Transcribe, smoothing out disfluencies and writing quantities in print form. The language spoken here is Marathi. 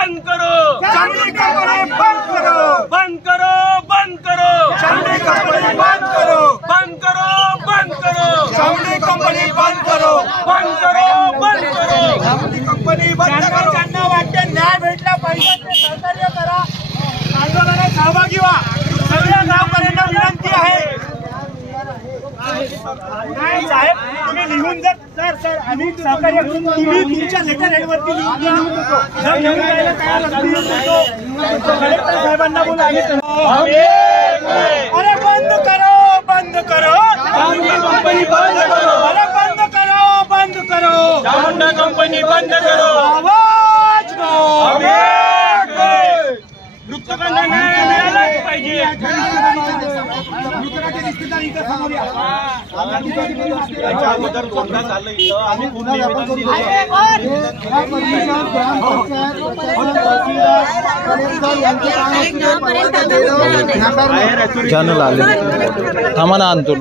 बंद करो, चामड़ी कंपनी बंद करो, बंद करो, बंद करो, चामड़ी कंपनी बंद करो, बंद करो, बंद करो, चामड़ी कंपनी बंद करो, बंद करो, बंद करो, चामड़ी कंपनी बंद करो। ज्यांना वाटते न्याय भेटला पाहिजे ते सहकार्य करा, आंदोलनात सहभागी व्हा। सगळ्या गावकऱ्यांना विनंती आहे। नाही साहेब, तुम्ही लिहून सर आम्ही सहकार्य करून तुम्ही तुमच्या लेटर हेडवरती लिहून द्या। जर घेऊन जायला तयार असतील तर कलेक्टर साहेबांना बोला। अरे बंद करो, बंद करो, कंपनी बंद करो, अरे बंद करो, बंद करो, चामुंडा कंपनी बंद करो, आवाज दो। मृतकांना न्याय मिळालाच पाहिजे। मृतकाचे रिश्तेदार इथं समोर या। याच्या अगोदर कोणता चाललं इथं आम्ही पूर्ण निवेदन दिलं। चॅनल आले थांबा ना आणतो